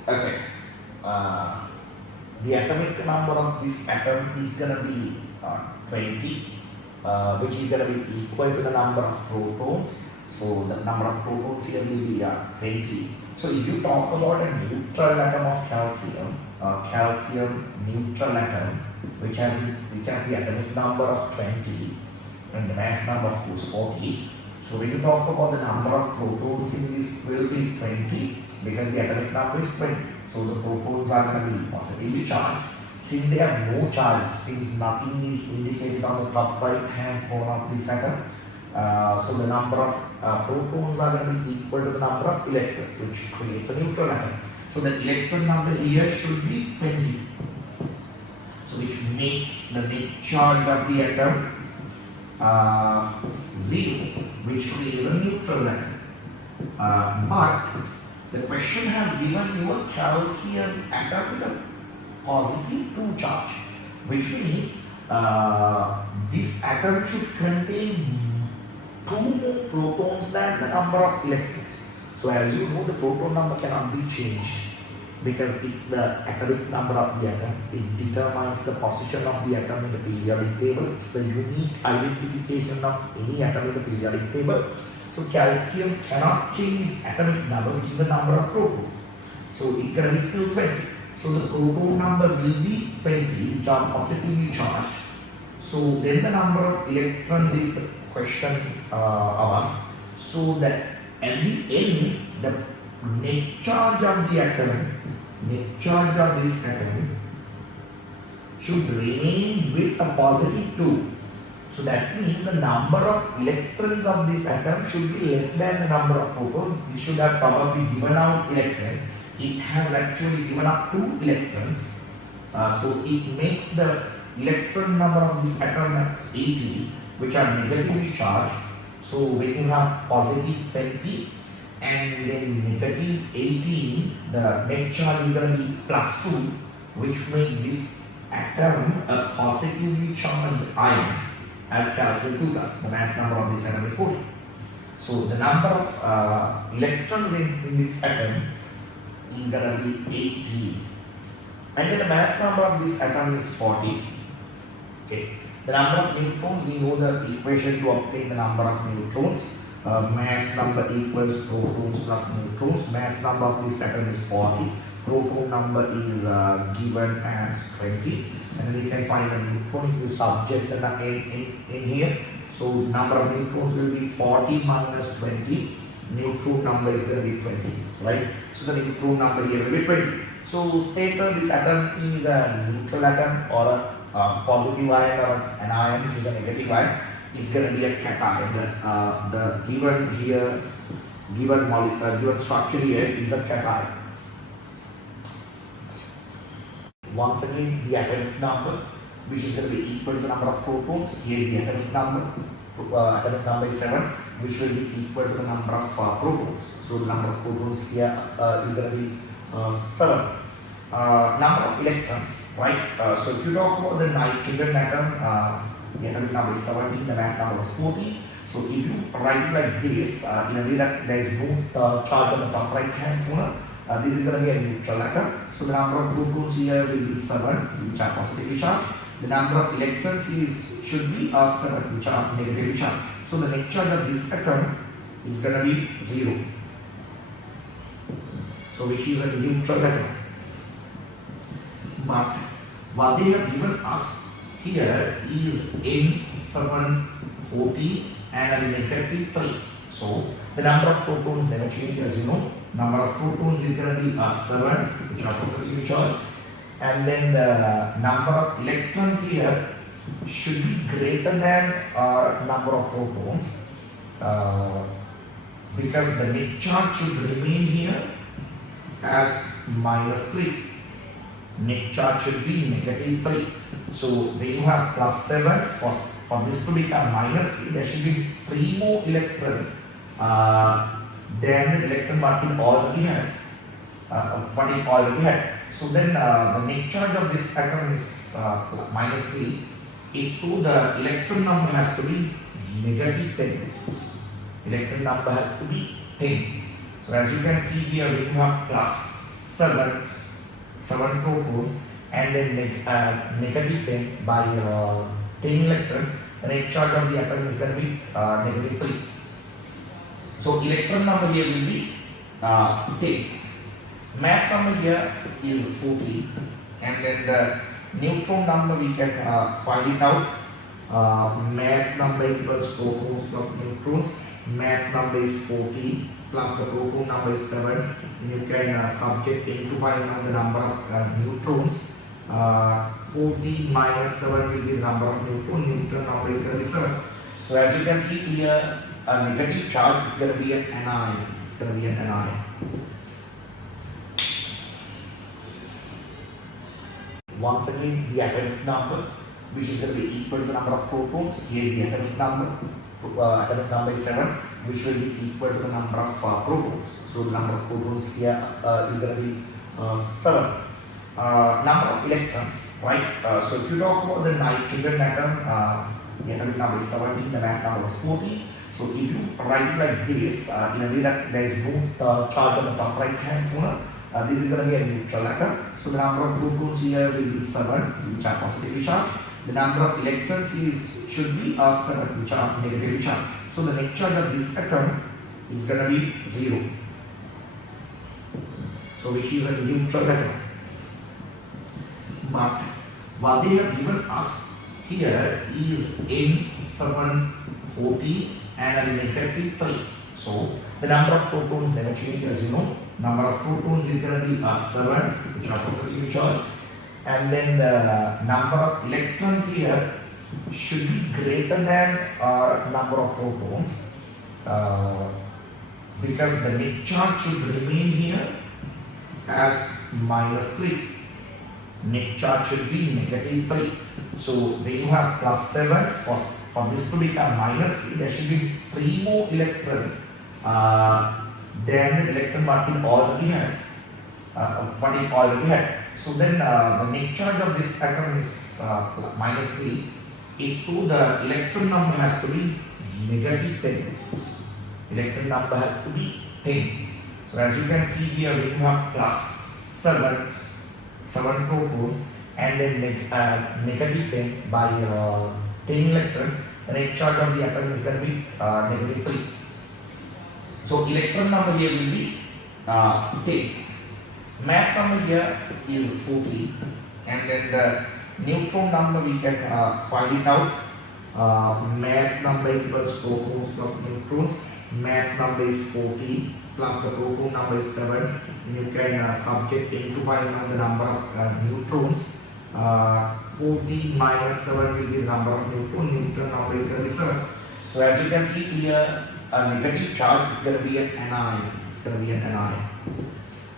Okay. Uh, the atomic number of this atom is gonna be 20, which is gonna be equal to the number of protons. So the number of protons here will be 20. So if you talk about a neutral atom of calcium, calcium neutral atom, which has the atomic number of 20 and the mass number of course 40. So when you talk about the number of protons in this will be 20 because the atomic number is 20. So the protons are going to be positively charged. Since they have no charge, since nothing is indicated on the top right hand corner of this atom, so the number of protons are going to be equal to the number of electrons, which creates a neutral atom. So the electron number here should be 20. So which makes the net charge of the atom 0, which creates a neutral atom. But the question has given you a calcium atom with a positive 2 charge, which means this atom should contain 2 more protons than the number of electrons. So as you know, the proton number cannot be changed because it's the atomic number of the atom. It determines the position of the atom in the periodic table. It's the unique identification of any atom in the periodic table. So calcium cannot change its atomic number, which is the number of protons. So it's going to be still 20. So the proton number will be 20, which are positively charged. So then the number of electrons is the question of us. So that at the end, the net charge of the atom, net charge of this atom should remain with a positive 2. So that means the number of electrons of this atom should be less than the number of protons. We should have probably given out electrons. It has actually given up 2 electrons. So it makes the electron number of this atom 80, which are negatively charged. So when you have positive 20 and then negative 18, the net charge is going to be plus 2, which makes this atom a positively charged ion as calcium 2 plus. The mass number of this atom is 40. So the number of electrons in this atom is going to be 18. And then the mass number of this atom is 40. Okay. The number of neutrons, we know the equation to obtain the number of neutrons. Mass number equals protons plus neutrons. Mass number of this atom is 40. Proton number is given as 20. And then you can find the neutron if you subject the in here. So number of neutrons will be 40 minus 20. Neutron number is going to be 20, right? So the neutron number here will be 20. So stated this atom is a neutral atom or a positive ion or an ion which is a negative ion. It's going to be a cation. The given here, given structure here is a cation. Once again, the atomic number, which is going to be equal to the number of protons. Here is the atomic number. Atomic number is 7, which will be equal to the number of protons. So the number of protons here is going to be 7. Number of electrons, right? So if you talk about the nitrogen atom, the atomic number is 17, the mass number is 40. So if you write it like this, in a way that there is no charge on the top right hand corner, this is going to be a neutral atom. So the number of protons here will be 7, which are positively charged. The number of electrons should be 7, which are negatively charged. So the net charge of this atom is going to be 0. So which is a neutral atom. But what they have given us here is N740 and a negative 3. So the number of protons never change, as you know. Number of protons is going to be 7, which are positively charged. And then the number of electrons here should be greater than number of protons because the net charge should remain here as minus 3. Net charge should be negative 3. So when you have plus 7, for this to become minus 3, there should be 3 more electrons than the electron what it already has. What it already had. So then the net charge of this atom is minus 3. If so, the electron number has to be negative 10. Electron number has to be 10. So as you can see here, we have plus 7 protons, and then negative 10 by 10 electrons. The net charge of the atom is going to be negative 3. So electron number here will be 10. Mass number here is 40, and then the neutron number we can find it out. Mass number equals protons plus neutrons. Mass number is 40 plus the proton number is 7. You can subject into finding out the number of neutrons. 40 minus 7 will be the number of neutron. Neutron number is going to be 7. So as you can see here, a negative charge is going to be an anion. It's going to be an anion. Once again, the atomic number, which is going to be equal to the number of protons. Here is the atomic number. Atomic number is 7, which will be equal to the number of protons. So the number of protons here is going to be 7. Number of electrons, right? So if you talk about the nitrogen atom, the atomic number is 17, the mass number is 40. So if you write it like this, in a way that there is no charge on the top right hand corner, this is going to be a neutral atom. So the number of protons here will be 7, which are positively charged. The number of electrons should be 7, which are negatively charged. So the net charge of this atom is going to be 0. So which is a neutral atom. But what they have given us here is N740 and a negative 3. So the number of protons never change, as you know. Number of protons is going to be 7, which are positively charged. And then the number of electrons here should be greater than number of protons, because the net charge should remain here as minus 3. Net charge should be negative 3. So when you have plus 7, for this to become minus 3, there should be 3 more electrons than the electron what it already has, what it already had. So then the net charge of this atom is minus 3. If so, the electron number has to be negative 10. Electron number has to be 10. So as you can see here, we have plus 7 protons, and then negative 10 by 10 electrons. The net charge of the atom is going to be negative 3. So electron number here will be 10. Mass number here is 40, and then the neutron number we can find it out. Mass number equals protons plus neutrons. Mass number is 40 plus the proton number is 7. You can subject into finding out the number of neutrons. 40 minus 7 will be the number of neutron. Neutron number is going to be 7. So as you can see here, a negative charge is going to be an anion. It's going to be an anion.